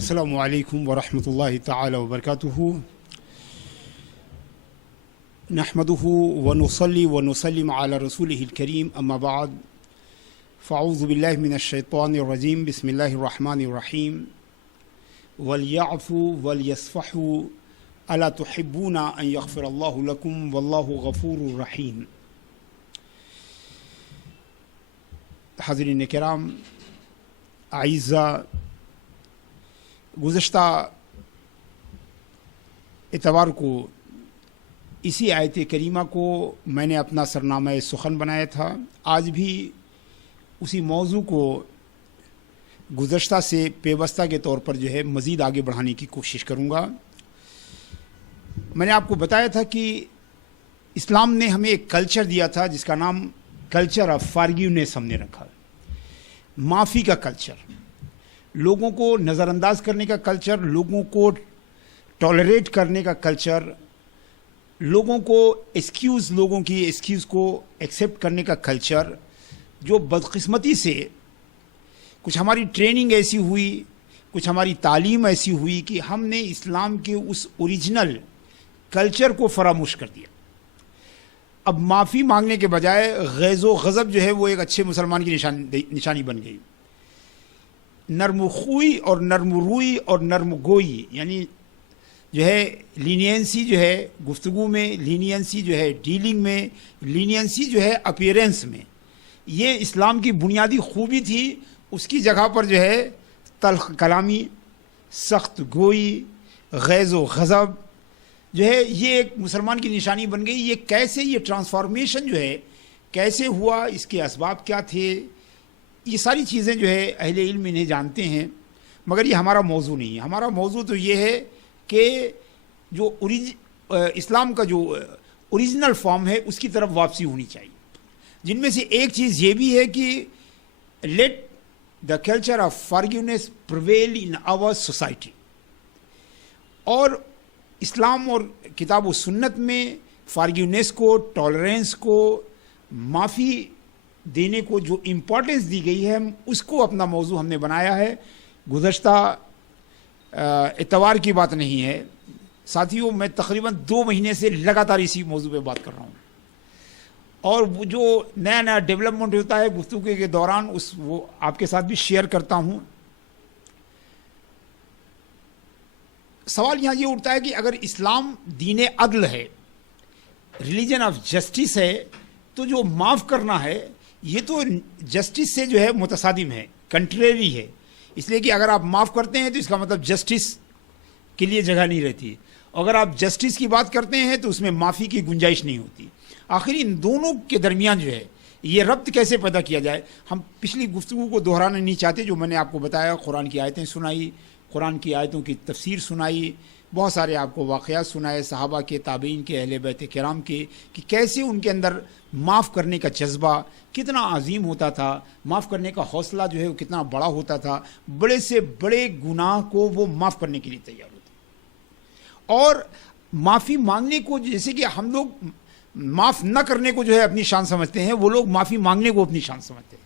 السلام علیکم ورحمۃ اللہ تعالی وبرکاتہ نحمده ونصلي ونسلم على رسوله الكريم اما بعد فاعوذ بالله من الشیطان الرجیم بسم اللہ الرحمن الرحیم وليعفوا وليصفحوا الا تحبون ان يغفر الله لكم والله غفور رحیم. حاضرین کرام اعزاء، گزشتہ اتوار کو اسی آیت کریمہ کو میں نے اپنا سرنامہ سخن بنایا تھا. آج بھی اسی موضوع کو گزشتہ سے پیوستہ کے طور پر مزید آگے بڑھانے کی کوشش کروں گا. میں نے آپ کو بتایا تھا کہ اسلام نے ہمیں ایک کلچر دیا تھا جس کا نام کلچر آف فارگیونیس ہم نے رکھا. معافی کا کلچر، لوگوں کو نظر انداز کرنے کا کلچر، لوگوں کو ٹالریٹ کرنے کا کلچر، لوگوں کو لوگوں کی ایکسکیوز کو ایکسیپٹ کرنے کا کلچر. جو بدقسمتی سے کچھ ہماری ٹریننگ ایسی ہوئی، کچھ ہماری تعلیم ایسی ہوئی کہ ہم نے اسلام کے اس اوریجنل کلچر کو فراموش کر دیا. اب معافی مانگنے کے بجائے غیظ و غضب وہ ایک اچھے مسلمان کی نشانی بن گئی. نرم خوئی اور نرم روئی اور نرم گوئی، یعنی لینینسی گفتگو میں، لینینسی ڈیلنگ میں، لینینسی اپیرنس میں، یہ اسلام کی بنیادی خوبی تھی. اس کی جگہ پر تلخ کلامی، سخت گوئی، غیظ و غضب یہ ایک مسلمان کی نشانی بن گئی. یہ کیسے، یہ ٹرانسفارمیشن کیسے ہوا، اس کے اسباب کیا تھے، یہ ساری چیزیں اہل علم انہیں جانتے ہیں. مگر یہ ہمارا موضوع نہیں ہے. ہمارا موضوع تو یہ ہے کہ جو اسلام کا جو اوریجنل فارم ہے اس کی طرف واپسی ہونی چاہیے. جن میں سے ایک چیز یہ بھی ہے کہ let the culture of forgiveness prevail in our society. اور اسلام اور کتاب و سنت میں فارگیونیس کو، ٹالرنس کو، معافی دینے کو جو امپورٹنس دی گئی ہے، اس کو اپنا موضوع ہم نے بنایا ہے. گزشتہ اتوار کی بات نہیں ہے ساتھیوں، میں تقریباً 2 مہینے سے لگاتار اسی موضوع پہ بات کر رہا ہوں. اور جو نیا ڈیولپمنٹ ہوتا ہے گفتگو کے دوران وہ آپ کے ساتھ بھی شیئر کرتا ہوں. سوال یہاں یہ اٹھتا ہے کہ اگر اسلام دین عدل ہے، ریلیجن آف جسٹس ہے، تو جو معاف کرنا ہے یہ تو جسٹس سے متصادم ہے، کنٹریری ہے. اس لیے کہ اگر آپ معاف کرتے ہیں تو اس کا مطلب جسٹس کے لیے جگہ نہیں رہتی. اگر آپ جسٹس کی بات کرتے ہیں تو اس میں معافی کی گنجائش نہیں ہوتی. آخر ان دونوں کے درمیان یہ ربط کیسے پیدا کیا جائے. ہم پچھلی گفتگو کو دہرانا نہیں چاہتے. جو میں نے آپ کو بتایا، قرآن کی آیتیں سنائی، قرآن کی آیتوں کی تفسیر سنائی، بہت سارے آپ کو واقعات سنائے صحابہ کے، تابعین کے، اہل بیت کرام کے، کہ کیسے ان کے اندر معاف کرنے کا جذبہ کتنا عظیم ہوتا تھا، معاف کرنے کا حوصلہ وہ کتنا بڑا ہوتا تھا. بڑے سے بڑے گناہ کو وہ معاف کرنے کے لیے تیار ہوتے. اور معافی مانگنے کو، جیسے کہ ہم لوگ معاف نہ کرنے کو اپنی شان سمجھتے ہیں، وہ لوگ معافی مانگنے کو اپنی شان سمجھتے ہیں.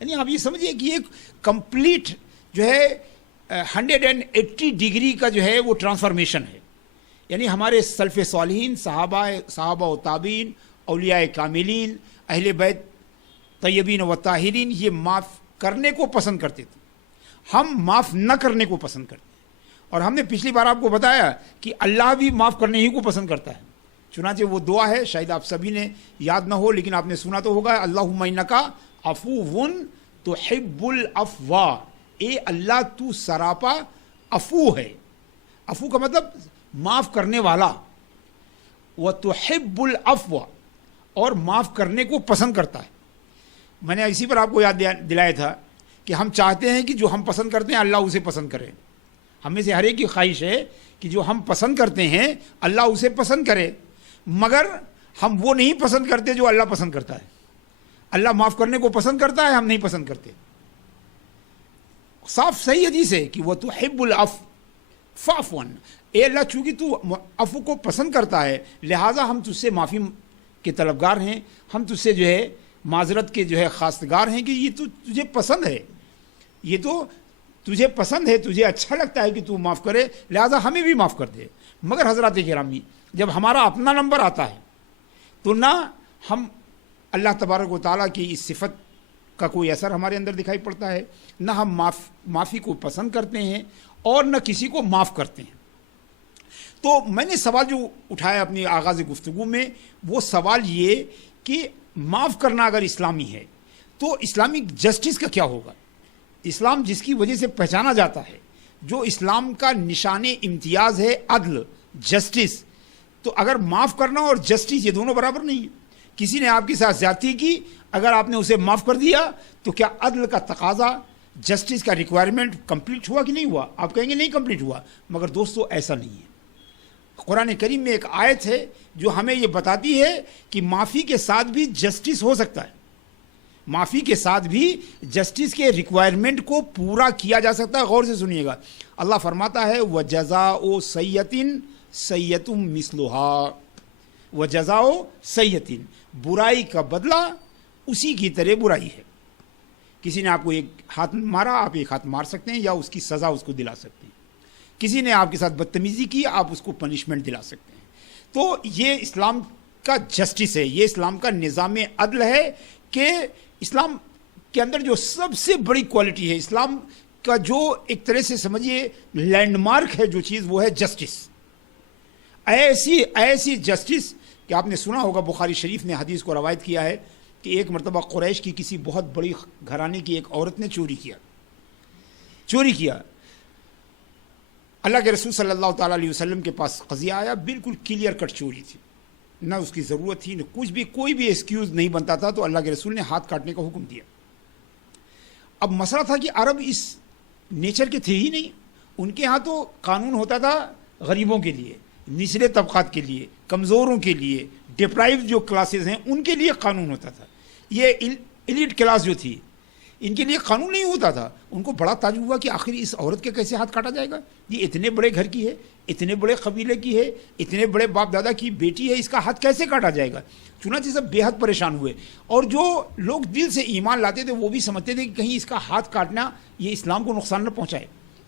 یعنی آپ یہ سمجھیے کہ ایک کمپلیٹ 180 ڈگری کا وہ ٹرانسفارمیشن ہے. یعنی ہمارے سلف صالحین، صحابہ و تابعین، اولیاء کاملین، اہل بیت طیبین و طاہرین یہ معاف کرنے کو پسند کرتے تھے. ہم معاف نہ کرنے کو پسند کرتے ہیں. اور ہم نے پچھلی بار آپ کو بتایا کہ اللہ بھی معاف کرنے ہی کو پسند کرتا ہے. چنانچہ وہ دعا ہے، شاید آپ سبھی نے یاد نہ ہو لیکن آپ نے سنا تو ہوگا، اللہم انکا عفو تحب العفو. اے اللہ تو سراپا عفو ہے. عفو کا مطلب معاف کرنے والا. وتحب العفو، اور معاف کرنے کو پسند کرتا ہے. میں نے اسی پر آپ کو یاد دلایا تھا کہ ہم چاہتے ہیں کہ جو ہم پسند کرتے ہیں اللہ اسے پسند کرے. ہم میں سے ہر ایک کی خواہش ہے کہ جو ہم پسند کرتے ہیں اللہ اسے پسند کرے. مگر ہم وہ نہیں پسند کرتے جو اللہ پسند کرتا ہے. اللہ معاف کرنے کو پسند کرتا ہے، ہم نہیں پسند کرتے. صاف صحیح حدیث ہے کہ وہ تحب العفو فاعف عنا. اے اللہ چونکہ تو عفو کو پسند کرتا ہے لہٰذا ہم تجھ سے معافی کے طلبگار ہیں، ہم تجھ سے معذرت کے خواستگار ہیں کہ یہ تو تجھے پسند ہے. یہ تو تجھے پسند ہے، تجھے اچھا لگتا ہے کہ تو معاف کرے، لہٰذا ہمیں بھی معاف کر دے۔ مگر حضرات گرامی، جب ہمارا اپنا نمبر آتا ہے تو نہ ہم اللہ تبارک و تعالیٰ کی اس صفت کا کوئی اثر ہمارے اندر دکھائی پڑتا ہے، نہ ہم معافی کو پسند کرتے ہیں اور نہ کسی کو معاف کرتے ہیں۔ تو میں نے سوال جو اٹھایا اپنی آغاز گفتگو میں، وہ سوال یہ کہ معاف کرنا اگر اسلامی ہے تو اسلامک جسٹس کا کیا ہوگا؟ اسلام جس کی وجہ سے پہچانا جاتا ہے، جو اسلام کا نشان امتیاز ہے، عدل، جسٹس، تو اگر معاف کرنا اور جسٹس یہ دونوں برابر نہیں ہیں۔ کسی نے آپ کے ساتھ زیادتی کی، اگر آپ نے اسے معاف کر دیا تو کیا عدل کا تقاضا، جسٹس کا ریکوائرمنٹ کمپلیٹ ہوا کہ نہیں ہوا؟ آپ کہیں گے نہیں کمپلیٹ ہوا، مگر دوستو ایسا نہیں ہے۔ قرآن کریم میں ایک آیت ہے جو ہمیں یہ بتاتی ہے کہ معافی کے ساتھ بھی جسٹس ہو سکتا ہے، معافی کے ساتھ بھی جسٹس کے ریکوائرمنٹ کو پورا کیا جا سکتا ہے۔ غور سے سنیے گا، اللہ فرماتا ہے وَجَزَاءُ سَیِّئَةٍ سَیِّئَةٌ مِثْلُهَا، وَجَزَاءُ سَیِّئَةٍ، برائی کا بدلہ اسی کی طرح برائی ہے۔ کسی نے آپ کو ایک ہاتھ مارا، آپ ایک ہاتھ مار سکتے ہیں یا اس کی سزا اس کو دلا سکتے ہیں۔ کسی نے آپ کے ساتھ بدتمیزی کی، آپ اس کو پنشمنٹ دلا سکتے ہیں۔ تو یہ اسلام کا جسٹس ہے، یہ اسلام کا نظام عدل ہے کہ اسلام کے اندر جو سب سے بڑی کوالٹی ہے، اسلام کا جو ایک طرح سے سمجھیے لینڈ مارک ہے جو چیز، وہ ہے جسٹس۔ ایسی جسٹس کہ آپ نے سنا ہوگا، بخاری شریف نے حدیث کو روایت کیا ہے کہ ایک مرتبہ قریش کی کسی بہت بڑی گھرانے کی ایک عورت نے چوری کیا۔ اللہ کے رسول صلی اللہ تعالیٰ علیہ وسلم کے پاس قضیہ آیا، بالکل کلیئر کٹ چوری تھی، نہ اس کی ضرورت تھی، نہ کچھ بھی، کوئی بھی ایکسکیوز نہیں بنتا تھا، تو اللہ کے رسول نے ہاتھ کاٹنے کا حکم دیا۔ اب مسئلہ تھا کہ عرب اس نیچر کے تھے ہی نہیں، ان کے ہاں تو قانون ہوتا تھا غریبوں کے لیے، نچلے طبقات کے لیے، کمزوروں کے لیے، ڈپرائیو جو کلاسز ہیں ان کے لیے قانون ہوتا تھا۔ یہ ایلیٹ کلاس جو تھی، ان کے لیے قانون نہیں ہوتا تھا۔ ان کو بڑا تعجب ہوا کہ آخر اس عورت کے کیسے ہاتھ کاٹا جائے گا، یہ اتنے بڑے گھر کی ہے، اتنے بڑے قبیلے کی ہے، اتنے بڑے باپ دادا کی بیٹی ہے، اس کا ہاتھ کیسے کاٹا جائے گا؟ چنانچہ سب بے حد پریشان ہوئے، اور جو لوگ دل سے ایمان لاتے تھے وہ بھی سمجھتے تھے کہ کہیں اس کا ہاتھ کاٹنا یہ اسلام کو نقصان نہ پہنچائے،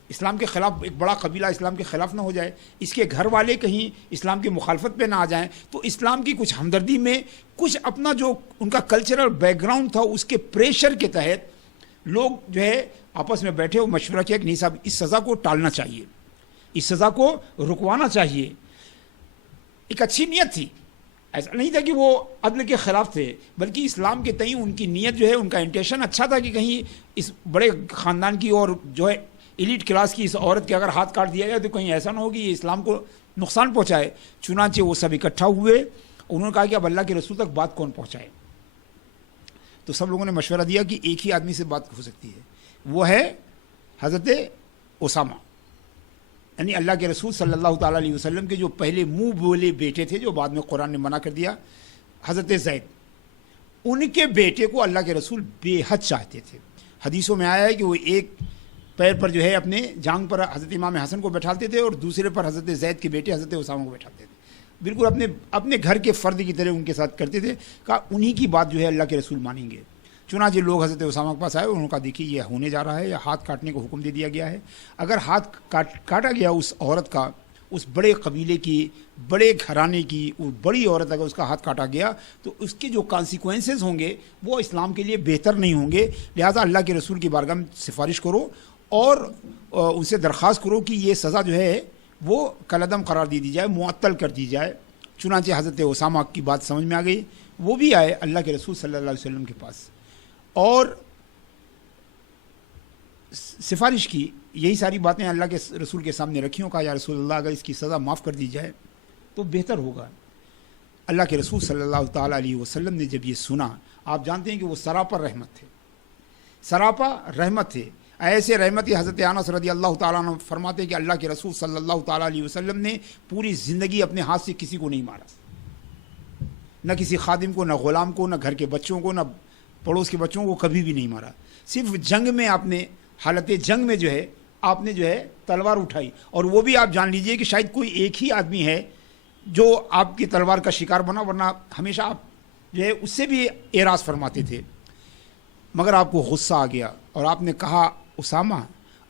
اسلام کے خلاف، ایک بڑا قبیلہ اسلام کے خلاف نہ ہو جائے، اس کے گھر والے کہیں اسلام کی مخالفت پہ نہ آ جائیں۔ تو اسلام کی کچھ ہمدردی میں، کچھ اپنا جو ان کا کلچرل بیک گراؤنڈ تھا اس کے پریشر کے تحت لوگ جو ہے آپس میں بیٹھے اور مشورہ کیا کہ نہیں صاحب، اس سزا کو ٹالنا چاہیے، اس سزا کو رکوانا چاہیے۔ ایک اچھی نیت تھی، ایسا نہیں تھا کہ وہ عدل کے خلاف تھے، بلکہ اسلام کے تئیں ان کی نیت جو ہے، ان کا انٹینشن اچھا تھا کہ کہیں اس بڑے خاندان کی اور جو ہے ایلیٹ کلاس کی اس عورت کے اگر ہاتھ کاٹ دیا جائے تو کہیں ایسا نہ ہو کہ یہ اسلام کو نقصان پہنچائے۔ چنانچہ وہ سب اکٹھا ہوئے، انہوں نے کہا کہ اب اللہ کے رسول تک بات کون پہنچائے؟ تو سب لوگوں نے مشورہ دیا کہ ایک ہی آدمی سے بات ہو سکتی ہے، وہ ہے حضرت اسامہ، یعنی اللہ کے رسول صلی اللہ تعالیٰ علیہ وسلم کے جو پہلے منہ بولے بیٹے تھے، جو بعد میں قرآن نے منع کر دیا، حضرت زید۔ ان کے بیٹے کو اللہ کے رسول بے حد چاہتے تھے۔ حدیثوں میں آیا ہے کہ وہ ایک پیر پر جو ہے اپنے جانگ پر حضرت امام حسن کو بیٹھالتے تھے اور دوسرے پر حضرت زید کے بیٹے حضرت اسامہ کو بیٹھالتے تھے، بالکل اپنے گھر کے فرد کی طرح ان کے ساتھ کرتے تھے۔ کہا انہی کی بات جو ہے اللہ کے رسول مانیں گے۔ چنانچہ لوگ حضرت اسامہ کے پاس آئے، انہوں نے کہا دیکھیے یہ ہونے جا رہا ہے، یا ہاتھ کاٹنے کو حکم دے دیا گیا ہے۔ اگر ہاتھ کاٹا گیا اس عورت کا، اس بڑے قبیلے کی، بڑے گھرانے کی، وہ بڑی عورت اگر اس کا ہاتھ کاٹا گیا تو اس کے جو کانسیکوینسز ہوں گے وہ اسلام کے لیے بہتر نہیں ہوں گے، لہٰذا اللہ کے رسول کی بارگاہ میں سفارش کرو اور ان سے درخواست کرو کہ یہ سزا جو ہے وہ کالعدم قرار دی جائے، معطل کر دی جائے۔ چنانچہ حضرت اسامہ کی بات سمجھ میں آ گئی، وہ بھی آئے اللہ کے رسول صلی اللہ علیہ وسلم کے پاس اور سفارش کی، یہی ساری باتیں اللہ کے رسول کے سامنے رکھیں، کہا یا رسول اللہ اگر اس کی سزا معاف کر دی جائے تو بہتر ہوگا۔ اللہ کے رسول صلی اللہ تعالیٰ علیہ وسلم نے جب یہ سنا، آپ جانتے ہیں کہ وہ سراپا رحمت تھے، سراپا رحمت تھے، ایسے رحمت حضرت انس رضی اللہ تعالیٰ عنہ فرماتے کہ اللہ کے رسول صلی اللہ تعالیٰ علیہ وسلم نے پوری زندگی اپنے ہاتھ سے کسی کو نہیں مارا، نہ کسی خادم کو، نہ غلام کو، نہ گھر کے بچوں کو، نہ پڑوس کے بچوں کو، کبھی بھی نہیں مارا۔ صرف جنگ میں آپ نے، حالت جنگ میں جو ہے آپ نے جو ہے تلوار اٹھائی، اور وہ بھی آپ جان لیجئے کہ شاید کوئی ایک ہی آدمی ہے جو آپ کی تلوار کا شکار بنا، ورنہ ہمیشہ آپ جو ہے اس سے بھی اعراض فرماتے تھے۔ مگر آپ کو غصہ آ گیا اور آپ نے کہا اسامہ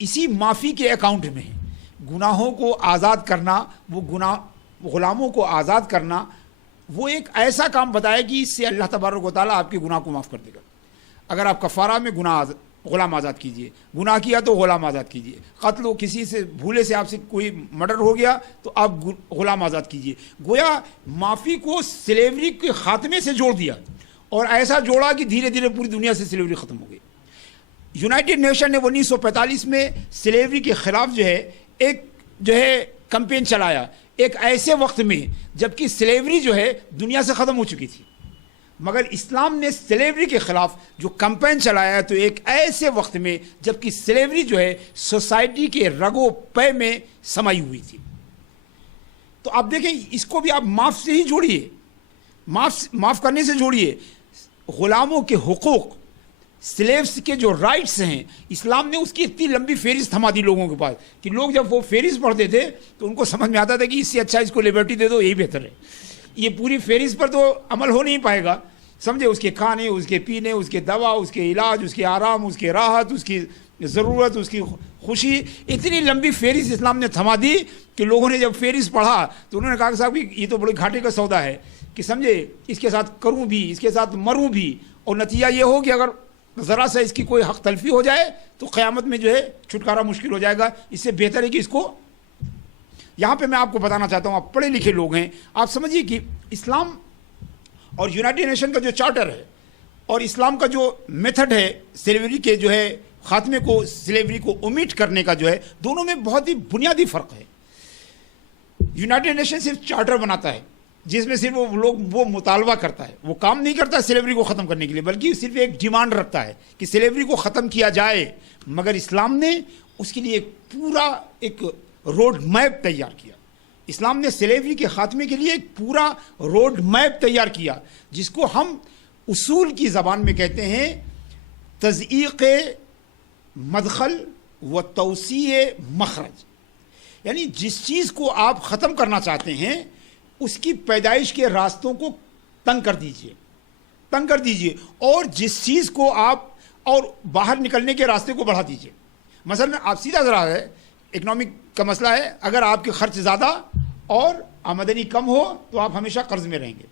اسی معافی کے اکاؤنٹ میں گناہوں کو آزاد کرنا، وہ غلاموں کو آزاد کرنا، وہ ایک ایسا کام بتایا کہ اس سے اللہ تبارک و تعالیٰ آپ کے گناہ کو معاف کر دے گا۔ اگر آپ کفارہ میں غلام آزاد کیجئے، گناہ کیا تو غلام آزاد کیجئے، قتل ہو، کسی سے بھولے سے آپ سے کوئی مرڈر ہو گیا تو آپ غلام آزاد کیجئے۔ گویا معافی کو سلیوری کے خاتمے سے جوڑ دیا، اور ایسا جوڑا کہ دھیرے دھیرے پوری دنیا سے سلیوری ختم ہو گئی۔ یونائٹڈ نیشن نے 1945 میں سلیوری کے خلاف ایک کمپین چلایا، ایک ایسے وقت میں جبکہ سلیوری دنیا سے ختم ہو چکی تھی، مگر اسلام نے سلیوری کے خلاف جو کمپین چلایا تو ایک ایسے وقت میں جبکہ سلیوری سوسائٹی کے رگو پے میں سمائی ہوئی تھی۔ تو آپ دیکھیں، اس کو بھی آپ معاف سے ہی جوڑیے، معاف کرنے سے جوڑیے۔ غلاموں کے حقوق، سلیوز کے جو رائٹس ہیں، اسلام نے اس کی اتنی لمبی فہرست تھما دی لوگوں کے پاس کہ لوگ جب وہ فہرست پڑھتے تھے تو ان کو سمجھ میں آتا تھا کہ اس سے اچھا اس کو لبرٹی دے دو، یہی بہتر ہے۔ یہ پوری فہرست پر تو عمل ہو نہیں پائے گا، سمجھے، اس کے کھانے، اس کے پینے، اس کے دوا، اس کے علاج، اس کے آرام، اس کے راحت، اس کی ضرورت، اس کی خوشی، اتنی لمبی فہرست اسلام نے تھما دی کہ لوگوں نے جب فہرست پڑھا تو انہوں نے کہا کہ صاحب یہ تو بڑے گھاٹے کا سودا ہے کہ سمجھے اس کے ساتھ کروں بھی، اس کے ساتھ مروں بھی، اور نتیجہ یہ ہو کہ اگر ذرا سا اس کی کوئی حق تلفی ہو جائے تو قیامت میں چھٹکارا مشکل ہو جائے گا۔ اس سے بہتر ہے کہ اس کو، یہاں پہ میں آپ کو بتانا چاہتا ہوں، آپ پڑھے لکھے لوگ ہیں، آپ سمجھیے کہ اسلام اور یونائٹڈ نیشن کا جو چارٹر ہے اور اسلام کا جو میتھڈ ہے سلیوری کے خاتمے کو، سلیوری کو اومیٹ کرنے کا دونوں میں بہت ہی بنیادی فرق ہے۔ یونائٹڈ نیشن صرف چارٹر بناتا ہے جس میں صرف وہ مطالبہ کرتا ہے، وہ کام نہیں کرتا سلیوری کو ختم کرنے کے لیے، بلکہ صرف ایک ڈیمانڈ رکھتا ہے کہ سلیوری کو ختم کیا جائے، مگر اسلام نے اس کے لیے ایک پورا روڈ میپ تیار کیا۔ اسلام نے سلیوری کے خاتمے کے لیے ایک پورا روڈ میپ تیار کیا، جس کو ہم اصول کی زبان میں کہتے ہیں تضییق مدخل و توسیع مخرج، یعنی جس چیز کو آپ ختم کرنا چاہتے ہیں اس کی پیدائش کے راستوں کو تنگ کر دیجئے، اور جس چیز کو آپ اور باہر نکلنے کے راستے کو بڑھا دیجئے۔ مثلا آپ سیدھا ذرا اکنامک کا مسئلہ ہے، اگر آپ کے خرچ زیادہ اور آمدنی کم ہو تو آپ ہمیشہ قرض میں رہیں گے،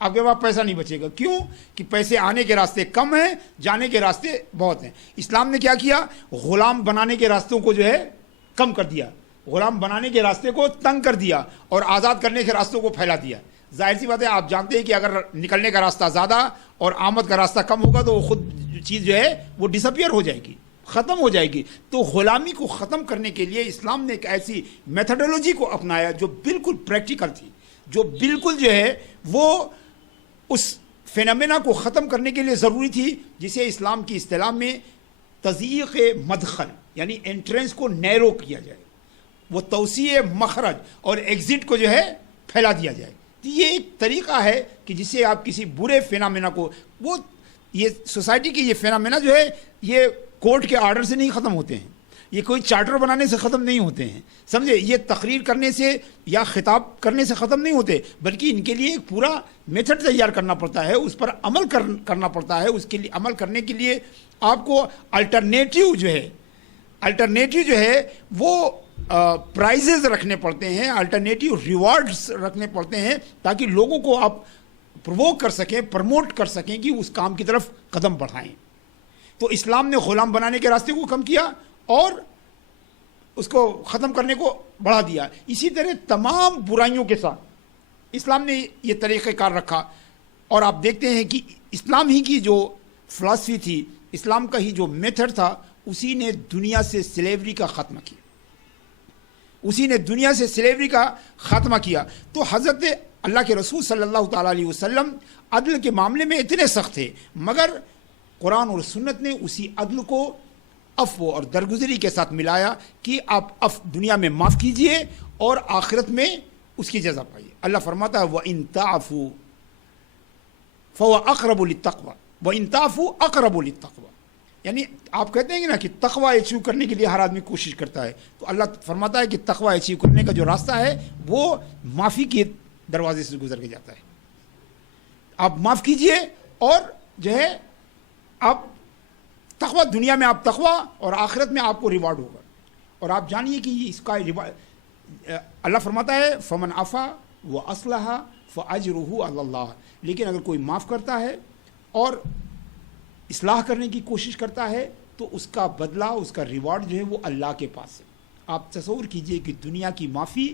آپ کے پاس پیسہ نہیں بچے گا۔ کیوں؟ کہ پیسے آنے کے راستے کم ہیں، جانے کے راستے بہت ہیں۔ اسلام نے کیا کیا؟ غلام بنانے کے راستوں کو کم کر دیا، غلام بنانے کے راستے کو تنگ کر دیا، اور آزاد کرنے کے راستوں کو پھیلا دیا۔ ظاہر سی بات ہے، آپ جانتے ہیں کہ اگر نکلنے کا راستہ زیادہ اور آمد کا راستہ کم ہوگا تو وہ خود چیز وہ ڈس اپیئر ہو جائے گی، ختم ہو جائے گی۔ تو غلامی کو ختم کرنے کے لیے اسلام نے ایک ایسی میتھڈولوجی کو اپنایا جو بالکل پریکٹیکل تھی، جو بالکل وہ اس فینامنا کو ختم کرنے کے لیے ضروری تھی، جسے اسلام کی اصطلاح میں تضییق مدخل، یعنی انٹرنس کو نیرو کیا جائے، وہ توسیع مخرج اور ایگزٹ کو پھیلا دیا جائے۔ تو یہ ایک طریقہ ہے کہ جس سے آپ کسی برے فینامنا کو، یہ سوسائٹی کی یہ فینامنا یہ کورٹ کے آرڈر سے نہیں ختم ہوتے ہیں، یہ کوئی چارٹر بنانے سے ختم نہیں ہوتے ہیں، سمجھے، یہ تقریر کرنے سے یا خطاب کرنے سے ختم نہیں ہوتے، بلکہ ان کے لیے ایک پورا میتھڈ تیار کرنا پڑتا ہے، اس پر عمل کرنا پڑتا ہے۔ اس کے لیے عمل کرنے کے لیے آپ کو الٹرنیٹیو وہ پرائزز رکھنے پڑتے ہیں، الٹرنیٹیو ریوارڈز رکھنے پڑتے ہیں، تاکہ لوگوں کو آپ پرووک کر سکیں، پرموٹ کر سکیں کہ اس کام کی طرف قدم بڑھائیں۔ تو اسلام نے غلام بنانے کے راستے کو کم کیا اور اس کو ختم کرنے کو بڑھا دیا۔ اسی طرح تمام برائیوں کے ساتھ اسلام نے یہ طریقہ کار رکھا، اور آپ دیکھتے ہیں کہ اسلام ہی کی جو فلسفی تھی، اسلام کا ہی جو میتھڈ تھا، اسی نے دنیا سے سلیوری کا خاتمہ کیا، اسی نے دنیا سے سلیوری کا خاتمہ کیا۔ تو حضرت اللہ کے رسول صلی اللہ تعالیٰ علیہ وسلم عدل کے معاملے میں اتنے سخت تھے، مگر قرآن اور سنت نے اسی عدل کو عفو اور درگزری کے ساتھ ملایا کہ آپ دنیا میں معاف کیجئے اور آخرت میں اس کی جزا پائیے۔ اللہ فرماتا ہے وَإِن تَعْفُوا فَهُوَ أَقْرَبُ لِلتَّقْوَى وَإِن تَعْفُوا أَقْرَبُ لِلتَّقْوَى، یعنی آپ کہتے ہیں نا کہ تقوی اچیو کرنے کے لیے ہر آدمی کوشش کرتا ہے، تو اللہ فرماتا ہے کہ تقوی اچیو کرنے کا جو راستہ ہے وہ معافی کے دروازے سے گزر کے جاتا ہے۔ آپ معاف کیجئے اور آپ تقوی، دنیا میں آپ تقوی اور آخرت میں آپ کو ریوارڈ ہوگا۔ اور آپ جانیے کہ اس کا اللہ فرماتا ہے فمن عفا و اصلح فاجرہ علی اللہ، لیکن اگر کوئی معاف کرتا ہے اور اصلاح کرنے کی کوشش کرتا ہے تو اس کا بدلہ، اس کا ریوارڈ جو ہے وہ اللہ کے پاس ہے۔ آپ تصور کیجئے کہ دنیا کی معافی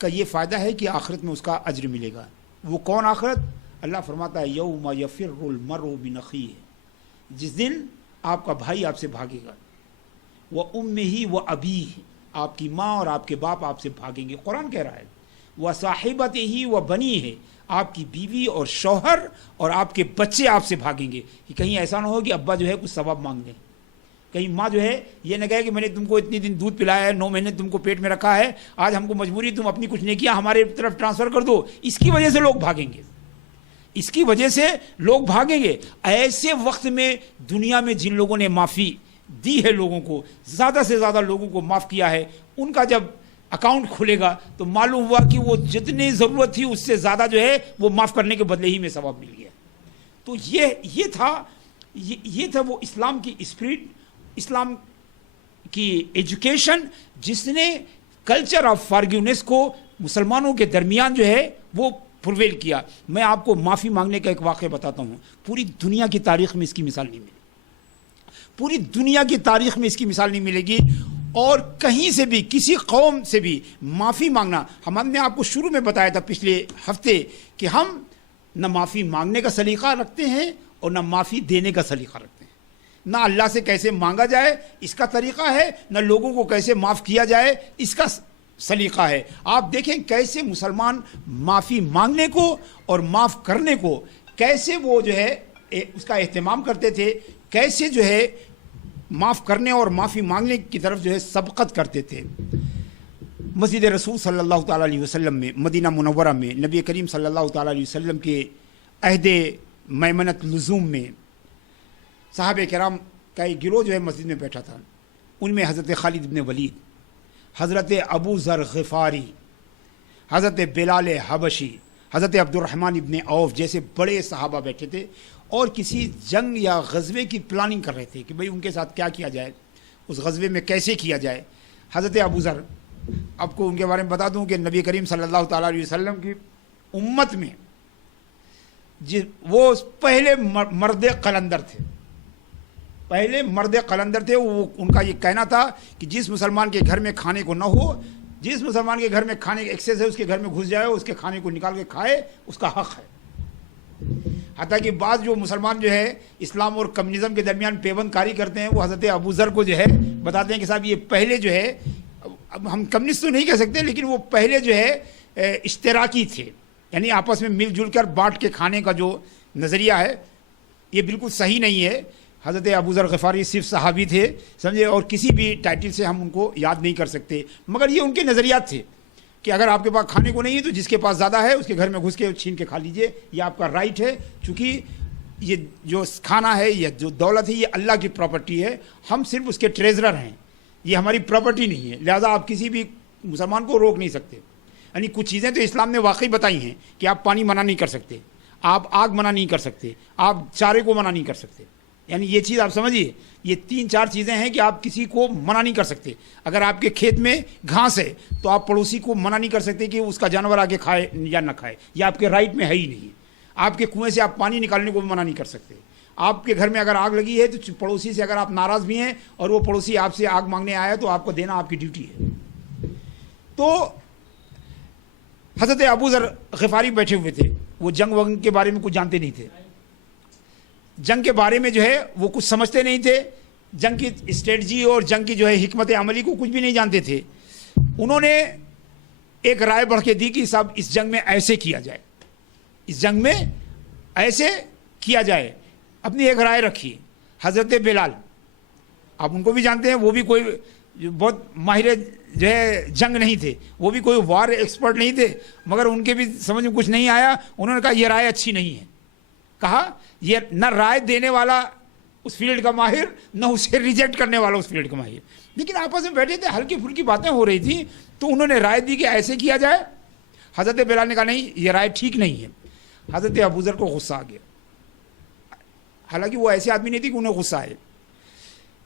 کا یہ فائدہ ہے کہ آخرت میں اس کا اجر ملے گا۔ وہ کون آخرت؟ اللہ فرماتا ہے یوم یفر المرء من اخیہ، جس دن آپ کا بھائی آپ سے بھاگے گا، وامہ وابیہ، آپ کی ماں اور آپ کے باپ آپ سے بھاگیں گے، قرآن کہہ رہا ہے، وصاحبتہ وبنیہ، آپ کی بیوی اور شوہر اور آپ کے بچے آپ سے بھاگیں گے۔ کہ کہیں ایسا نہ ہو کہ ابا جو ہے کچھ ثواب مانگ لیں، کہیں ماں جو ہے یہ نہ کہے کہ میں نے تم کو اتنی دن دودھ پلایا ہے، 9 مہینے تم کو پیٹ میں رکھا ہے، آج ہم کو مجبوری تم اپنی کچھ نیکیاں ہمارے طرف ٹرانسفر کر دو۔ اس کی وجہ سے لوگ بھاگیں گے، اس کی وجہ سے لوگ بھاگیں گے۔ ایسے وقت میں دنیا میں جن لوگوں نے معافی دی ہے، لوگوں کو زیادہ سے زیادہ لوگوں کو معاف کیا ہے، ان کا جب اکاؤنٹ کھلے گا تو معلوم ہوا کہ وہ جتنی ضرورت تھی اس سے زیادہ جو ہے وہ معاف کرنے کے بدلے ہی میں ثواب مل گیا۔ تو یہ تھا وہ اسلام کی اسپرٹ، اسلام کی ایجوکیشن، جس نے کلچر آف فارگیونیس کو مسلمانوں کے درمیان جو ہے وہ پرویل کیا۔ میں آپ کو معافی مانگنے کا ایک واقعہ بتاتا ہوں، پوری دنیا کی تاریخ میں اس کی مثال نہیں ملی، پوری دنیا کی تاریخ میں اس کی مثال نہیں ملے گی۔ اور کہیں سے بھی کسی قوم سے بھی معافی مانگنا، ہم نے آپ کو شروع میں بتایا تھا پچھلے ہفتے کہ ہم نہ معافی مانگنے کا سلیقہ رکھتے ہیں اور نہ معافی دینے کا سلیقہ رکھتے ہیں، نہ اللہ سے کیسے مانگا جائے اس کا طریقہ ہے، نہ لوگوں کو کیسے معاف کیا جائے اس کا سلیقہ ہے۔ آپ دیکھیں کیسے مسلمان معافی مانگنے کو اور معاف کرنے کو کیسے وہ جو ہے اس کا اہتمام کرتے تھے، کیسے جو ہے معاف کرنے اور معافی مانگنے کی طرف جو ہے سبقت کرتے تھے۔ مسجد رسول صلی اللہ تعالیٰ علیہ وسلم میں، مدینہ منورہ میں، نبی کریم صلی اللہ تعالیٰ علیہ وسلم کے عہد میمنت لزوم میں صحابہ کرام کا ایک گروہ جو ہے مسجد میں بیٹھا تھا۔ ان میں حضرت خالد بن ولید، حضرت ابو ذر غفاری، حضرت بلال حبشی، حضرت عبد الرحمن ابن عوف جیسے بڑے صحابہ بیٹھے تھے اور کسی جنگ یا غزوے کی پلاننگ کر رہے تھے کہ بھئی ان کے ساتھ کیا کیا جائے، اس غزوے میں کیسے کیا جائے۔ حضرت ابو ذر، آپ کو ان کے بارے میں بتا دوں کہ نبی کریم صلی اللہ تعالیٰ علیہ وسلم کی امت میں وہ پہلے مرد قلندر تھے، پہلے مرد قلندر تھے۔ وہ ان کا یہ کہنا تھا کہ جس مسلمان کے گھر میں کھانے کو نہ ہو، جس مسلمان کے گھر میں کھانے کا ایکسیس ہے، اس کے گھر میں گھس جائے، اس کے کھانے کو نکال کے کھائے، اس کا حق ہے۔ حتیٰ کہ بعض جو مسلمان جو ہے اسلام اور کمیونزم کے درمیان پیوند کاری کرتے ہیں، وہ حضرت ابو ذر کو جو ہے بتاتے ہیں کہ صاحب یہ پہلے جو ہے، اب ہم کمیونسٹ تو نہیں کہہ سکتے لیکن وہ پہلے جو ہے اشتراکی تھے، یعنی آپس میں مل جل کر بانٹ کے کھانے کا جو نظریہ ہے یہ بالکل صحیح نہیں ہے۔ حضرت ابو ذر غفاری صرف صحابی تھے، سمجھے، اور کسی بھی ٹائٹل سے ہم ان کو یاد نہیں کر سکتے، مگر یہ ان کے نظریات تھے کہ اگر آپ کے پاس کھانے کو نہیں ہے تو جس کے پاس زیادہ ہے اس کے گھر میں گھس کے چھین کے کھا لیجئے، یہ آپ کا رائٹ ہے، چونکہ یہ جو کھانا ہے یا جو دولت ہے یہ اللہ کی پراپرٹی ہے، ہم صرف اس کے ٹریزرر ہیں، یہ ہماری پراپرٹی نہیں ہے، لہٰذا آپ کسی بھی مسلمان کو روک نہیں سکتے۔ یعنی کچھ چیزیں تو اسلام نے واقعی بتائی ہیں کہ آپ پانی منع نہیں کر سکتے، آپ آگ منع نہیں کر سکتے، آپ چارے کو منع نہیں کر سکتے، یعنی یہ چیز آپ سمجھیے، یہ 3-4 چیزیں ہیں کہ آپ کسی کو منع نہیں کر سکتے۔ اگر آپ کے کھیت میں گھاس ہے تو آپ پڑوسی کو منع نہیں کر سکتے کہ اس کا جانور آگے کھائے یا نہ کھائے، یہ آپ کے رائٹ میں ہے ہی نہیں۔ آپ کے کنویں سے آپ پانی نکالنے کو بھی منع نہیں کر سکتے۔ آپ کے گھر میں اگر آگ لگی ہے تو پڑوسی سے اگر آپ ناراض بھی ہیں اور وہ پڑوسی آپ سے آگ مانگنے آیا تو آپ کو دینا آپ کی ڈیوٹی ہے۔ تو حضرت ابو ذر غفاری بیٹھے ہوئے تھے، وہ جنگ وغیرہ کے بارے میں کچھ جانتے نہیں تھے، جنگ کے بارے میں جو ہے وہ کچھ سمجھتے نہیں تھے، جنگ کی اسٹریٹجی اور جنگ کی جو ہے حکمت عملی کو کچھ بھی نہیں جانتے تھے۔ انہوں نے ایک رائے بڑھ کے دی کہ صاحب اس جنگ میں ایسے کیا جائے، اس جنگ میں ایسے کیا جائے، اپنی ایک رائے رکھی۔ حضرت بلال، آپ ان کو بھی جانتے ہیں، وہ بھی کوئی بہت ماہر جو ہے جنگ نہیں تھے، وہ بھی کوئی وار ایکسپرٹ نہیں تھے، مگر ان کے بھی سمجھ میں کچھ نہیں آیا، انہوں نے کہا یہ رائے اچھی نہیں ہے۔ کہا یہ نہ رائے دینے والا اس فیلڈ کا ماہر، نہ اسے ریجیکٹ کرنے والا اس فیلڈ کا ماہر، لیکن آپس میں بیٹھے تھے، ہلکی پھلکی باتیں ہو رہی تھیں، تو انہوں نے رائے دی کہ ایسے کیا جائے۔ حضرت بلال نے کہا نہیں یہ رائے ٹھیک نہیں ہے۔ حضرت ابو ذر کو غصہ آ گیا، حالانکہ وہ ایسے آدمی نہیں تھے کہ انہیں غصہ آئے۔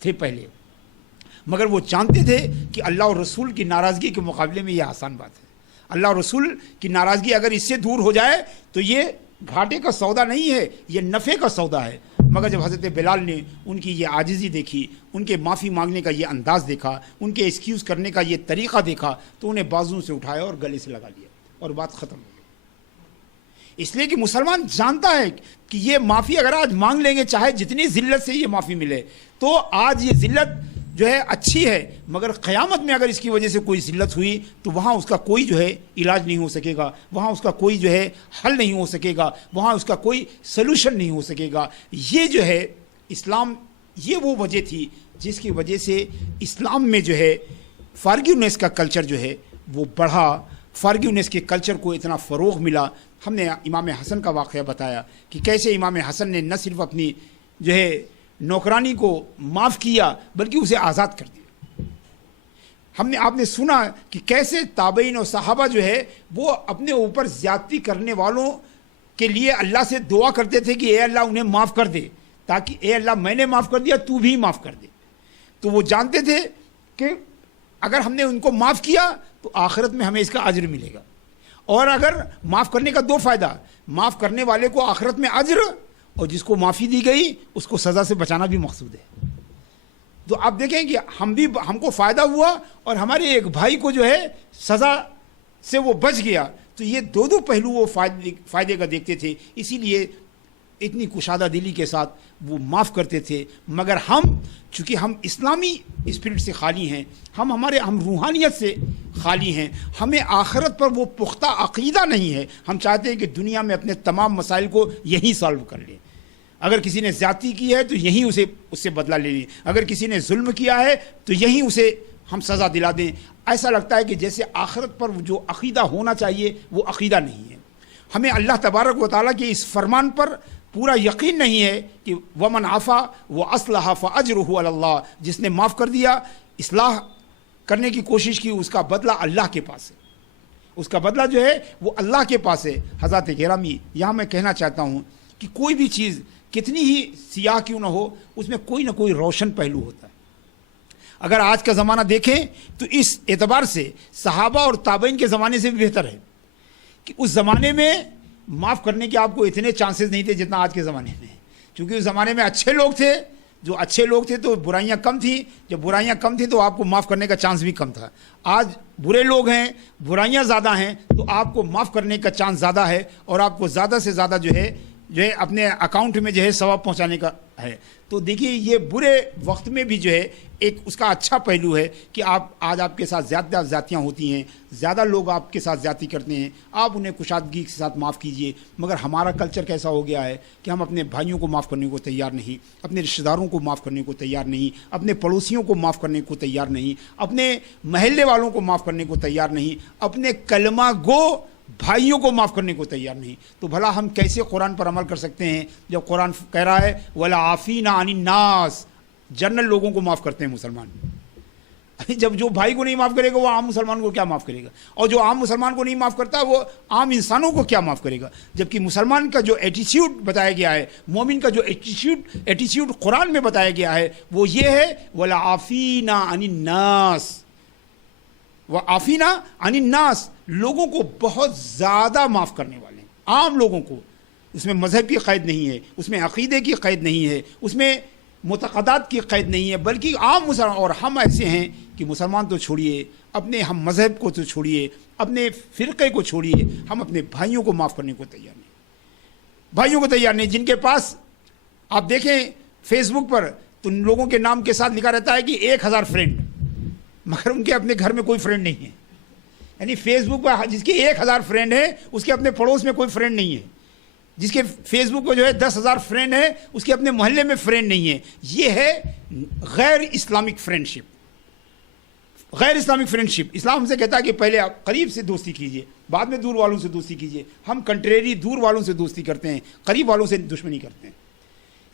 تھے پہلے، مگر وہ جانتے تھے کہ اللہ اور رسول کی ناراضگی کے مقابلے میں یہ آسان بات ہے. اللہ اور رسول کی ناراضگی اگر اس سے دور ہو جائے تو یہ گھاٹے کا سودا نہیں ہے، یہ نفع کا سودا ہے. مگر جب حضرت بلال نے ان کی یہ عاجزی دیکھی، ان کے معافی مانگنے کا یہ انداز دیکھا، ان کے ایکسکیوز کرنے کا یہ طریقہ دیکھا، تو انہیں بازوؤں سے اٹھایا اور گلے سے لگا لیا اور بات ختم ہو گئی. اس لیے کہ مسلمان جانتا ہے کہ یہ معافی اگر آج مانگ لیں گے، چاہے جتنی ذلت سے یہ معافی ملے، تو آج یہ ذلت جو ہے اچھی ہے، مگر قیامت میں اگر اس کی وجہ سے کوئی ذلت ہوئی تو وہاں اس کا کوئی جو ہے علاج نہیں ہو سکے گا، وہاں اس کا کوئی جو ہے حل نہیں ہو سکے گا، وہاں اس کا کوئی سلوشن نہیں ہو سکے گا. یہ جو ہے اسلام، یہ وہ وجہ تھی جس کی وجہ سے اسلام میں جو ہے فارگیونیس کا کلچر جو ہے وہ بڑھا، فارگیونیس کے کلچر کو اتنا فروغ ملا. ہم نے امام حسن کا واقعہ بتایا کہ کیسے امام حسن نے نہ صرف اپنی جو ہے نوکرانی کو معاف کیا بلکہ اسے آزاد کر دیا. آپ نے سنا کہ کیسے تابعین اور صحابہ جو ہے وہ اپنے اوپر زیادتی کرنے والوں کے لیے اللہ سے دعا کرتے تھے کہ اے اللہ انہیں معاف کر دے، تاکہ اے اللہ میں نے معاف کر دیا تو بھی معاف کر دے. تو وہ جانتے تھے کہ اگر ہم نے ان کو معاف کیا تو آخرت میں ہمیں اس کا اجر ملے گا. اور اگر معاف کرنے کا دو فائدہ، معاف کرنے والے کو آخرت میں اجر، اور جس کو معافی دی گئی اس کو سزا سے بچانا بھی مقصود ہے. تو آپ دیکھیں کہ ہم کو فائدہ ہوا اور ہمارے ایک بھائی کو جو ہے سزا سے وہ بچ گیا. تو یہ دو پہلو وہ فائدے کا دیکھتے تھے، اسی لیے اتنی کشادہ دلی کے ساتھ وہ معاف کرتے تھے. مگر چونکہ ہم اسلامی اسپرٹ سے خالی ہیں، ہم روحانیت سے خالی ہیں، ہمیں آخرت پر وہ پختہ عقیدہ نہیں ہے. ہم چاہتے ہیں کہ دنیا میں اپنے تمام مسائل کو یہیں سالو کر لیں. اگر کسی نے زیادتی کی ہے تو یہیں اس سے بدلہ لے لیں، اگر کسی نے ظلم کیا ہے تو یہیں اسے ہم سزا دلا دیں. ایسا لگتا ہے کہ جیسے آخرت پر جو عقیدہ ہونا چاہیے وہ عقیدہ نہیں ہے. ہمیں اللہ تبارک و تعالیٰ کے اس فرمان پر پورا یقین نہیں ہے کہ ومن عفا واصلح فاجرہ علی اللہ، جس نے معاف کر دیا، اصلاح کرنے کی کوشش کی، اس کا بدلہ اللہ کے پاس ہے، اس کا بدلہ جو ہے وہ اللہ کے پاس ہے. حضرات گرامی، یہاں میں کہنا چاہتا ہوں کہ کوئی بھی چیز کتنی ہی سیاہ کیوں نہ ہو، اس میں کوئی نہ کوئی روشن پہلو ہوتا ہے. اگر آج کا زمانہ دیکھیں تو اس اعتبار سے صحابہ اور تابعین کے زمانے سے بھی بہتر ہے کہ اس زمانے میں معاف کرنے کے آپ کو اتنے چانسز نہیں تھے جتنا آج کے زمانے میں، کیونکہ اس زمانے میں اچھے لوگ تھے، جو اچھے لوگ تھے تو برائیاں کم تھیں، جب برائیاں کم تھیں تو آپ کو معاف کرنے کا چانس بھی کم تھا. آج برے لوگ ہیں، برائیاں زیادہ ہیں، تو آپ کو معاف کرنے کا چانس زیادہ ہے اور آپ کو زیادہ سے زیادہ جو ہے اپنے اکاؤنٹ میں جو ہے ثواب پہنچانے کا ہے. تو دیکھیے یہ برے وقت میں بھی جو ہے ایک اس کا اچھا پہلو ہے کہ آج آپ کے ساتھ زیادہ زیادتیاں ہوتی ہیں، زیادہ لوگ آپ کے ساتھ زیادتی کرتے ہیں، آپ انہیں کشادگی کے ساتھ معاف کیجئے. مگر ہمارا کلچر کیسا ہو گیا ہے کہ ہم اپنے بھائیوں کو معاف کرنے کو تیار نہیں، اپنے رشتہ داروں کو معاف کرنے کو تیار نہیں، اپنے پڑوسیوں کو معاف کرنے کو تیار نہیں، اپنے محلے والوں کو معاف کرنے کو تیار نہیں، اپنے کلمہ گو بھائیوں کو معاف کرنے کو تیار نہیں. تو بھلا ہم کیسے قرآن پر عمل کر سکتے ہیں جب قرآن کہہ رہا ہے وَلَعَافِينَ عَنِ النَّاسِ، جنرل لوگوں کو معاف کرتے ہیں مسلمان. جب جو بھائی کو نہیں معاف کرے گا وہ عام مسلمان کو کیا معاف کرے گا، اور جو عام مسلمان کو نہیں معاف کرتا وہ عام انسانوں کو کیا معاف کرے گا. جبکہ مسلمان کا جو ایٹیٹیوڈ بتایا گیا ہے، مومن کا جو ایٹیٹیوڈ قرآن میں بتایا گیا ہے وہ یہ ہے وَلَعَافِينَ عَنِ النَّاسِ، وَعَافِينَ عَنِ النَّاسِ، لوگوں کو بہت زیادہ معاف کرنے والے ہیں، عام لوگوں کو. اس میں مذہب کی قید نہیں ہے، اس میں عقیدے کی قید نہیں ہے، اس میں معتقدات کی قید نہیں ہے، بلکہ عام مسلمان. اور ہم ایسے ہیں کہ مسلمان تو چھوڑیے، اپنے ہم مذہب کو تو چھوڑیے، اپنے فرقے کو چھوڑیے، ہم اپنے بھائیوں کو معاف کرنے کو تیار نہیں، بھائیوں کو تیار نہیں. جن کے پاس آپ دیکھیں فیس بک پر تو ان لوگوں کے نام کے ساتھ لکھا رہتا ہے کہ 1000 فرینڈ، مگر ان کے اپنے گھر میں کوئی فرینڈ نہیں ہے. یعنی فیس بک پر جس کے 1000 فرینڈ ہیں اس کے اپنے پڑوس میں کوئی فرینڈ نہیں ہے. جس کے فیس بک پر جو ہے 10,000 فرینڈ ہیں اس کے اپنے محلے میں فرینڈ نہیں ہے. یہ ہے غیر اسلامک فرینڈشپ. غیر اسلامک فرینڈشپ، اسلام ہم سے کہتا ہے کہ پہلے آپ قریب سے دوستی کیجئے، بعد میں دور والوں سے دوستی کیجئے. ہم کنٹریری دور والوں سے دوستی کرتے ہیں، قریب والوں سے دشمنی کرتے ہیں.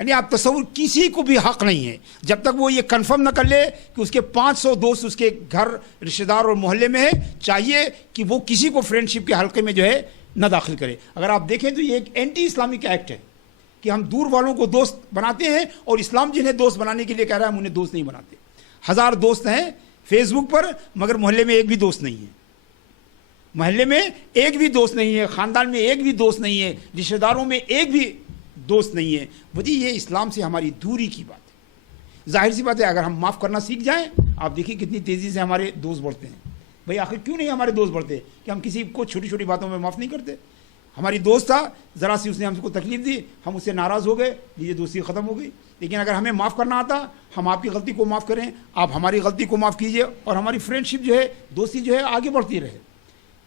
یعنی آپ تصور، کسی کو بھی حق نہیں ہے جب تک وہ یہ کنفرم نہ کر لے کہ اس کے 500 دوست اس کے گھر، رشتہ دار اور محلے میں ہے، چاہیے کہ وہ کسی کو فرینڈشپ کے حلقے میں جو ہے نہ داخل کرے. اگر آپ دیکھیں تو یہ ایک اینٹی اسلامک ایکٹ ہے. کہ ہم دور والوں کو دوست بناتے ہیں اور اسلام جنہیں دوست بنانے کے لیے کہہ رہا ہے ہم انہیں دوست نہیں بناتے. 1000 دوست ہیں فیس بک پر مگر محلے میں ایک بھی دوست نہیں ہے. محلے میں ایک بھی دوست نہیں ہے, خاندان میں ایک بھی دوست نہیں ہے, رشتہ داروں میں ایک بھی دوست نہیں ہے. وجہ یہ اسلام سے ہماری دوری کی بات ہے. ظاہر سی بات ہے اگر ہم معاف کرنا سیکھ جائیں, آپ دیکھیں کتنی تیزی سے ہمارے دوست بڑھتے ہیں. بھئی آخر کیوں نہیں ہمارے دوست بڑھتے کہ ہم کسی کو چھوٹی چھوٹی باتوں میں معاف نہیں کرتے. ہماری دوست تھا, ذرا سی اس نے ہم کو تکلیف دی, ہم اس سے ناراض ہو گئے, یہ دوستی ختم ہو گئی. لیکن اگر ہمیں معاف کرنا آتا, ہم آپ کی غلطی کو معاف کریں, آپ ہماری غلطی کو معاف کیجئے, اور ہماری فرینڈ شپ جو ہے, دوستی جو ہے آگے بڑھتی رہے.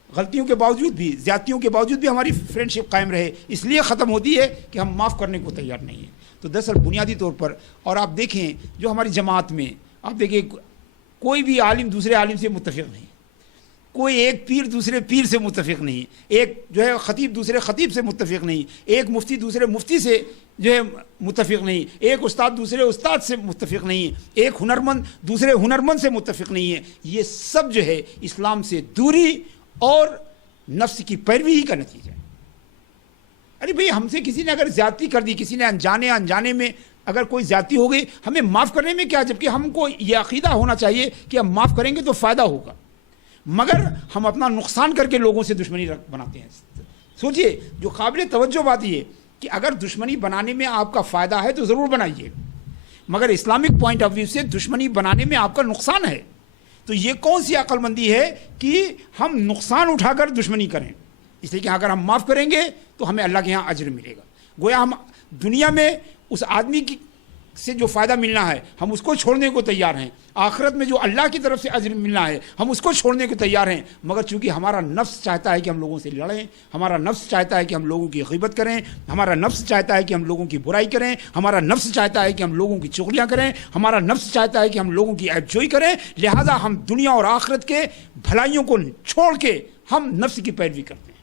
غلطیوں کے باوجود بھی, زیادتیوں کے باوجود بھی ہماری فرینڈ شپ قائم رہے. اس لیے ختم ہوتی ہے کہ ہم معاف کرنے کو تیار نہیں ہیں. تو دراصل بنیادی طور پر, اور آپ دیکھیں جو ہماری جماعت میں, آپ دیکھیں کوئی بھی عالم دوسرے عالم سے متفق نہیں, کوئی ایک پیر دوسرے پیر سے متفق نہیں, ایک جو ہے خطیب دوسرے خطیب سے متفق نہیں, ایک مفتی دوسرے مفتی سے جو ہے متفق نہیں, ایک استاد دوسرے استاد سے متفق نہیں, ایک ہنرمند دوسرے ہنرمند سے متفق نہیں ہے. یہ سب جو ہے اسلام سے دوری اور نفس کی پیروی کا نتیجہ ہے. ارے بھئی ہم سے کسی نے اگر زیادتی کر دی, کسی نے انجانے میں اگر کوئی زیادتی ہو گئی, ہمیں معاف کرنے میں کیا, جبکہ ہم کو یہ عقیدہ ہونا چاہیے کہ ہم معاف کریں گے تو فائدہ ہوگا, مگر ہم اپنا نقصان کر کے لوگوں سے دشمنی بناتے ہیں. سوچئے جو قابل توجہ بات یہ کہ اگر دشمنی بنانے میں آپ کا فائدہ ہے تو ضرور بنائیے, مگر اسلامک پوائنٹ آف ویو سے دشمنی بنانے میں آپ کا نقصان ہے. تو یہ کون سی عقل مندی ہے کہ ہم نقصان اٹھا کر دشمنی کریں. اس لیے کہ اگر ہم معاف کریں گے تو ہمیں اللہ کے یہاں اجر ملے گا. گویا ہم دنیا میں اس آدمی کی سے جو فائدہ ملنا ہے ہم اس کو چھوڑنے کو تیار ہیں, آخرت میں جو اللہ کی طرف سے اجر ملنا ہے ہم اس کو چھوڑنے کو تیار ہیں, مگر چونکہ ہمارا نفس چاہتا ہے کہ ہم لوگوں سے لڑیں, ہمارا نفس چاہتا ہے کہ ہم لوگوں کی غیبت کریں, ہمارا نفس چاہتا ہے کہ ہم لوگوں کی برائی کریں, ہمارا نفس چاہتا ہے کہ ہم لوگوں کی چغلیاں کریں, ہمارا نفس چاہتا ہے کہ ہم لوگوں کی عیب جوئی کریں, لہذا ہم دنیا اور آخرت کے بھلائیوں کو چھوڑ کے ہم نفس کی پیروی کرتے ہیں.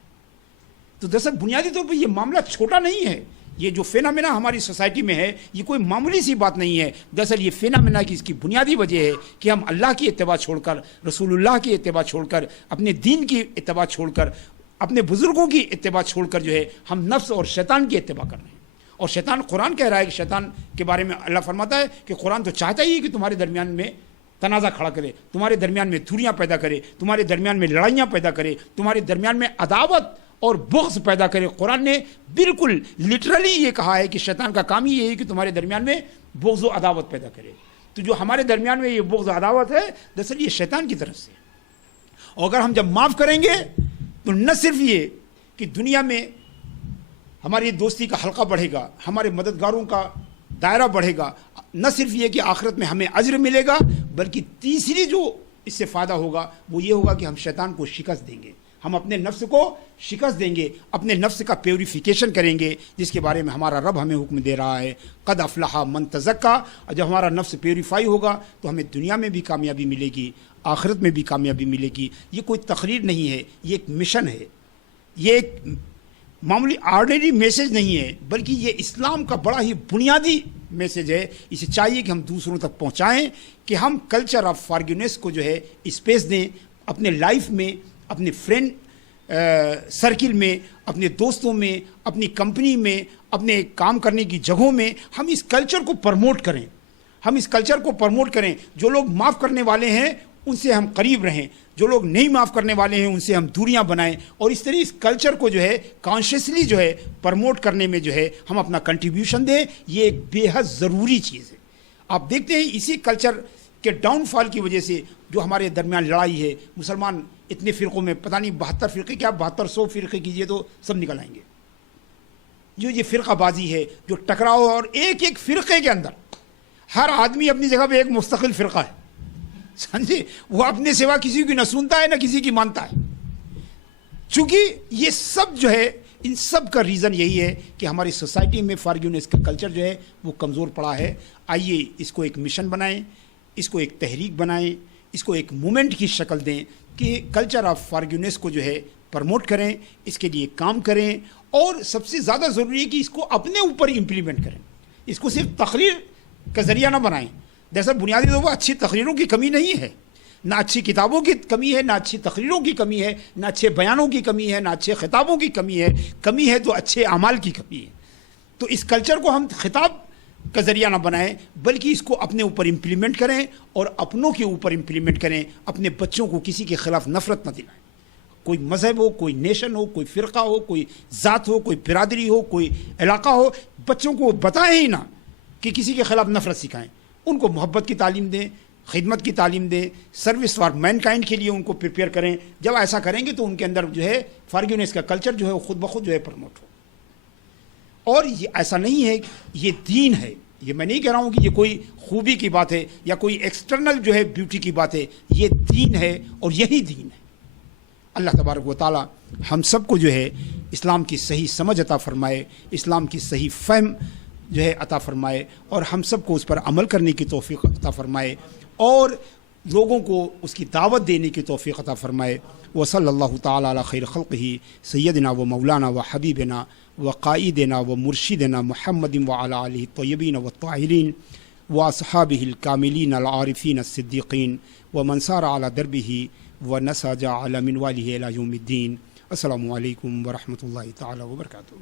تو دراصل بنیادی طور پر یہ معاملہ چھوٹا نہیں ہے. یہ جو فینامنا ہماری سوسائٹی میں ہے یہ کوئی معمولی سی بات نہیں ہے. دراصل یہ فینامنا کی اس کی بنیادی وجہ ہے کہ ہم اللہ کی اتباع چھوڑ کر, رسول اللہ کی اتباع چھوڑ کر, اپنے دین کی اتباع چھوڑ کر, اپنے بزرگوں کی اتباع چھوڑ کر جو ہے ہم نفس اور شیطان کی اتباع کر رہے ہیں. اور شیطان, قرآن کہہ رہا ہے کہ شیطان کے بارے میں اللہ فرماتا ہے کہ قرآن تو چاہتا ہی ہے کہ تمہارے درمیان میں تنازع کھڑا کرے, تمہارے درمیان میں دوریاں پیدا کرے, تمہارے درمیان میں لڑائیاں پیدا کرے, تمہارے درمیان میں عداوت اور بغض پیدا کرے. قرآن نے بالکل لٹرلی یہ کہا ہے کہ شیطان کا کام ہی یہ ہے کہ تمہارے درمیان میں بغض و عداوت پیدا کرے. تو جو ہمارے درمیان میں یہ بغض و عداوت ہے دراصل یہ شیطان کی طرف سے. اور اگر ہم جب معاف کریں گے تو نہ صرف یہ کہ دنیا میں ہماری دوستی کا حلقہ بڑھے گا, ہمارے مددگاروں کا دائرہ بڑھے گا, نہ صرف یہ کہ آخرت میں ہمیں اجر ملے گا, بلکہ تیسری جو اس سے فائدہ ہوگا وہ یہ ہوگا کہ ہم شیطان کو شکست دیں گے, ہم اپنے نفس کو شکست دیں گے, اپنے نفس کا پیوریفیکیشن کریں گے, جس کے بارے میں ہمارا رب ہمیں حکم دے رہا ہے قد افلح من تزکا. اور جب ہمارا نفس پیوریفائی ہوگا تو ہمیں دنیا میں بھی کامیابی ملے گی, آخرت میں بھی کامیابی ملے گی. یہ کوئی تقریر نہیں ہے, یہ ایک مشن ہے, یہ ایک معمولی آرڈنری میسج نہیں ہے, بلکہ یہ اسلام کا بڑا ہی بنیادی میسج ہے. اسے چاہیے کہ ہم دوسروں تک پہنچائیں کہ ہم کلچر آف فارگیونیس کو جو ہے اسپیس دیں اپنے لائف میں, اپنے فرینڈ سرکل میں, اپنے دوستوں میں, اپنی کمپنی میں, اپنے کام کرنے کی جگہوں میں. ہم اس کلچر کو پروموٹ کریں, ہم اس کلچر کو پروموٹ کریں. جو لوگ معاف کرنے والے ہیں ان سے ہم قریب رہیں, جو لوگ نہیں معاف کرنے والے ہیں ان سے ہم دوریاں بنائیں, اور اس طرح اس کلچر کو جو ہے کانشیسلی جو ہے پروموٹ کرنے میں جو ہے ہم اپنا کنٹریبیوشن دیں. یہ ایک بے حد ضروری چیز ہے. آپ دیکھتے ہیں اسی کلچر کے ڈاؤن فال کی وجہ سے جو ہمارے درمیان لڑائی ہے, مسلمان اتنے فرقوں میں, پتہ نہیں 72 فرقے, کیا 7200 فرقے کیجئے تو سب نکل آئیں گے. جو یہ فرقہ بازی ہے, جو ٹکراؤ, اور ایک ایک فرقے کے اندر ہر آدمی اپنی جگہ پہ ایک مستقل فرقہ ہے, سمجھے, وہ اپنے سوا کسی کی نہ سنتا ہے نہ کسی کی مانتا ہے. چونکہ یہ سب جو ہے, ان سب کا ریزن یہی ہے کہ ہماری سوسائٹی میں فارگیونیس کا کلچر جو ہے وہ کمزور پڑا ہے. آئیے اس کو ایک مشن بنائیں, اس کو ایک تحریک بنائیں, اس کو ایک مومنٹ کی شکل دیں کہ کلچر آف فارگیونیس کو جو ہے پروموٹ کریں, اس کے لیے کام کریں, اور سب سے زیادہ ضروری ہے کہ اس کو اپنے اوپر امپلیمنٹ کریں. اس کو صرف تقریر کا ذریعہ نہ بنائیں. جیسا بنیادی طور پر اچھی تقریروں کی کمی نہیں ہے, نہ اچھی کتابوں کی کمی ہے, نہ اچھی تقریروں کی کمی ہے, نہ اچھے بیانوں کی کمی ہے, نہ اچھے خطابوں کی کمی ہے. کمی ہے تو اچھے اعمال کی کمی ہے. تو اس کلچر کو ہم خطاب کا ذریعہ نہ بنائیں بلکہ اس کو اپنے اوپر امپلیمنٹ کریں اور اپنوں کے اوپر امپلیمنٹ کریں. اپنے بچوں کو کسی کے خلاف نفرت نہ دلائیں. کوئی مذہب ہو, کوئی نیشن ہو, کوئی فرقہ ہو, کوئی ذات ہو, کوئی برادری ہو, کوئی علاقہ ہو, بچوں کو بتائیں ہی نہ کہ کسی کے خلاف نفرت سکھائیں. ان کو محبت کی تعلیم دیں, خدمت کی تعلیم دیں, سروس فار مین کائنڈ کے لیے ان کو پریپیئر کریں. جب ایسا کریں گے تو ان کے اندر جو ہے فارگیونیس کا کلچر جو ہے وہ خود بخود جو ہے پروموٹ ہو. اور یہ ایسا نہیں ہے, یہ دین ہے. یہ میں نہیں کہہ رہا ہوں کہ یہ کوئی خوبی کی بات ہے یا کوئی ایکسٹرنل جو ہے بیوٹی کی بات ہے. یہ دین ہے اور یہی دین ہے. اللہ تبارک و تعالی ہم سب کو جو ہے اسلام کی صحیح سمجھ عطا فرمائے, اسلام کی صحیح فہم جو ہے عطا فرمائے, اور ہم سب کو اس پر عمل کرنے کی توفیق عطا فرمائے, اور لوگوں کو اس کی دعوت دینے کی توفیق عطا فرمائے. وصلی اللہ تعالی علی خیر خلقہ سیدنا و مولانا و حبیبنا و قائدنا و مرشدنا محمد وعلی آلہ الطیبین والطاہرین و اصحابہ الکاملین العارفین الصدیقین ومن سار علی دربہ ونسج علی منوالہ الی یوم الدین. السلام علیکم ورحمۃ اللہ تعالی وبرکاتہ.